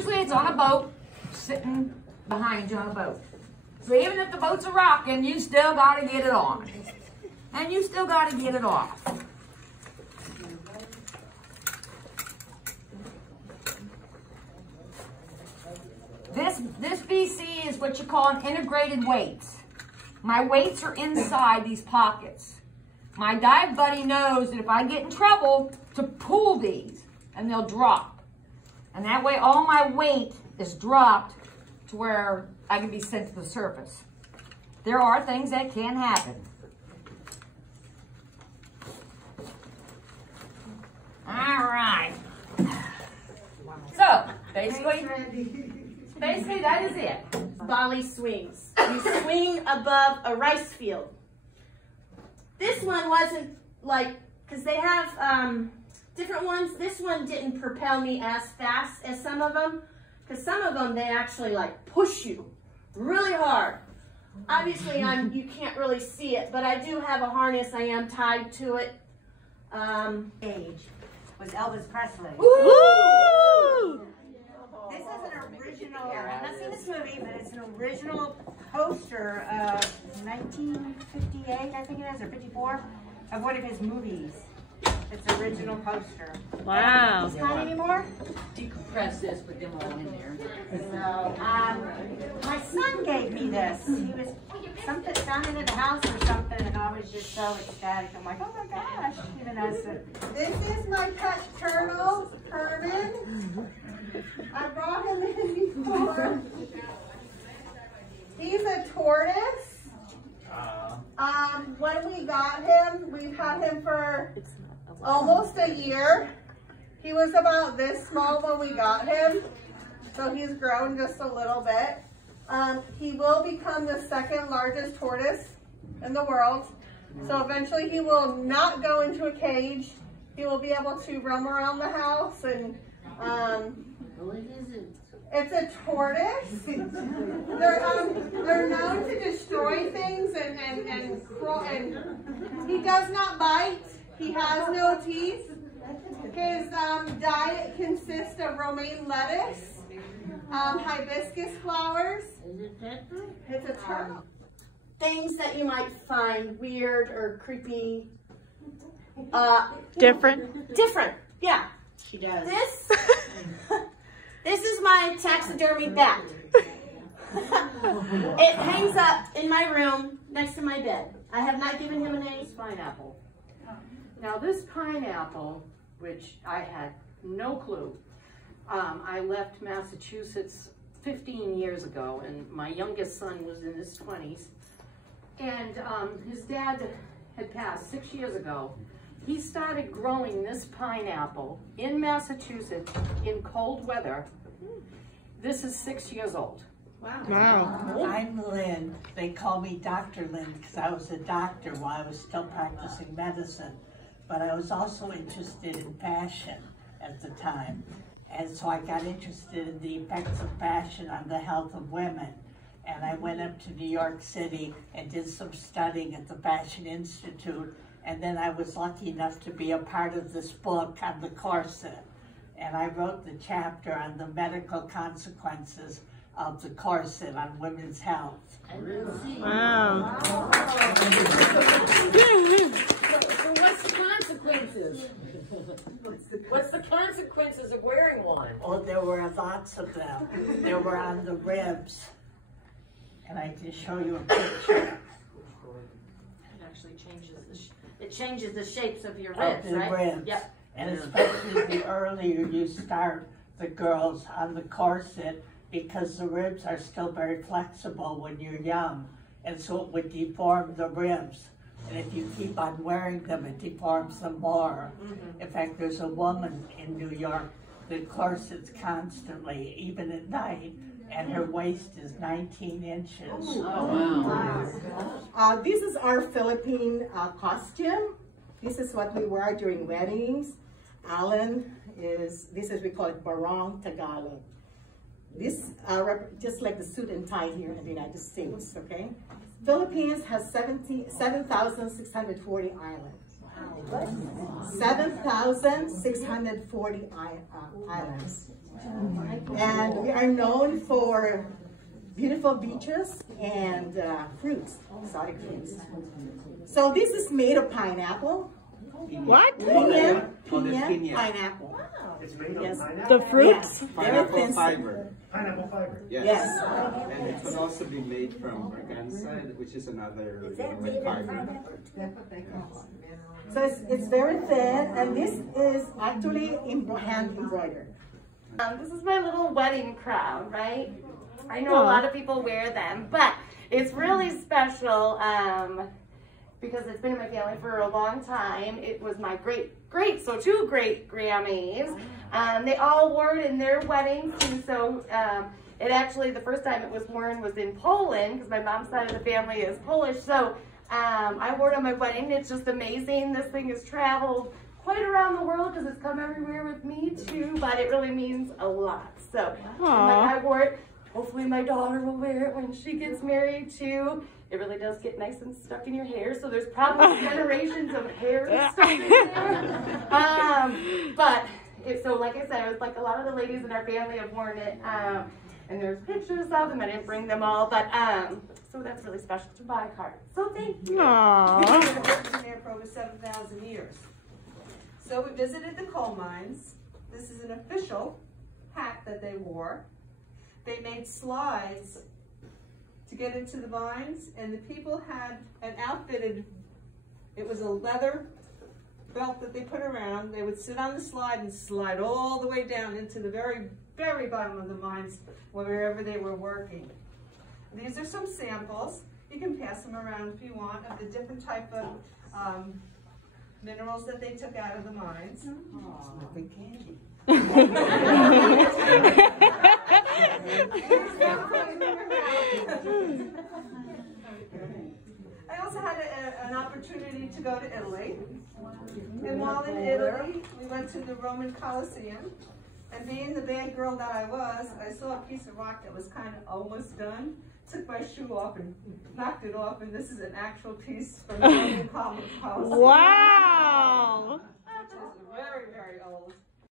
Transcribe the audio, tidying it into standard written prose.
Usually it's on a boat, sitting behind you on a boat. So even if the boats are rocking, you still got to get it on. And you still got to get it off. This VC is what you call an integrated weights. My weights are inside these pockets. My dive buddy knows that if I get in trouble, to pull these, and they'll drop. And that way all my weight is dropped to where I can be sent to the surface. There are things that can happen. All right. So, basically that is it. Volley swings. You swing above a rice field. This one wasn't like, because they have different ones. This one didn't propel me as fast as some of them, because some of them, they actually like push you really hard. Obviously, you can't really see it, but I do have a harness. I am tied to it. Age was Elvis Presley. Woo! This is an original, I've not seen this movie, but it's an original poster of 1958, I think it is, or 54, of one of his movies. It's an original poster. Wow. It's not anymore? Decompress this, put them all in there. So, my son gave me this. He was something found it at the house or something, and I was just so ecstatic. I'm like, oh my gosh, even as a... This is my pet turtle, Herman. I brought him in before. He's a tortoise. When we got him, we've had him for almost a year. He was about this small when we got him, so he's grown just a little bit. He will become the second largest tortoise in the world. So eventually he will not go into a cage. He will be able to roam around the house and it's a tortoise. They're known to destroy things and crawl, and he does not bite. He has no teeth. His diet consists of romaine lettuce, hibiscus flowers. It's a turtle. Things that you might find weird or creepy. Different, yeah. She does. This is my taxidermy bat. It hangs up in my room next to my bed. I have not given him a name. Pineapple. Now this pineapple, which I had no clue, I left Massachusetts 15 years ago, and my youngest son was in his 20s, and his dad had passed 6 years ago. He started growing this pineapple in Massachusetts in cold weather. This is 6 years old. Wow. I'm Lynn. They call me Dr. Lynn because I was a doctor while I was still practicing medicine. But I was also interested in fashion at the time. And so I got interested in the effects of fashion on the health of women. And I went up to New York City and did some studying at the Fashion Institute. And then I was lucky enough to be a part of this book on the corset. And I wrote the chapter on the medical consequences of the corset on women's health. Wow. So what's the consequences? What's the consequences of wearing one? Oh, there were lots of them. They were on the ribs. And I just show you a picture. It actually changes the shapes of your ribs, of the right? ribs. Yep. And especially the earlier you start the girls on the corset, because the ribs are still very flexible when you're young, and so it would deform the ribs. And if you keep on wearing them, it deforms them more. In fact, there's a woman in New York that corsets constantly, even at night, and her waist is 19 inches. Oh, wow. This is our Philippine costume. This is what we wear during weddings. Alan this is, we call it Barong Tagalog. This, just like the suit and tie here in the United States, okay? Philippines has 7,640 islands. Wow. 7,640 islands. And we are known for beautiful beaches and fruits, exotic fruits. So this is made of pineapple. What? Piña, Pineapple. It's made of yes. pineapple? The fruits? Yes. Pineapple fiber. Pineapple fiber. Yes. Yes. And it can also be made from organza, which is another fiber. So it's very thin, and this is actually hand embroidered. This is my little wedding crown, right? I know a lot of people wear them, but it's really special because it's been in my family for a long time. It was my two great Grammys. They all wore it in their weddings too, so it actually, the first time it was worn was in Poland, because my mom's side of the family is Polish, so I wore it on my wedding. It's just amazing. This thing has traveled quite around the world because it's come everywhere with me too, but it really means a lot. So I wore it. Hopefully my daughter will wear it when she gets married too. It really does get nice and stuck in your hair, so there's probably generations of hair stuck in there. So like I said, it was like a lot of the ladies in our family have worn it, and there's pictures of them. I didn't bring them all, but so that's really special to my heart. So thank you. Aww. I've been there for over 7,000 years. So we visited the coal mines. This is an official hat that they wore. They made slides to get into the mines, and the people had an outfitted, it was a leather belt that they put around. They would sit on the slide and slide all the way down into the very, very bottom of the mines, wherever they were working. These are some samples. You can pass them around if you want, of the different type of minerals that they took out of the mines. Good candy. I also had an opportunity to go to Italy. And while in Italy, we went to the Roman Colosseum. And being the bad girl that I was, I saw a piece of rock that was kind of almost done. Took my shoe off and knocked it off, and this is an actual piece from the Roman Colosseum. Wow! Which is very, very old.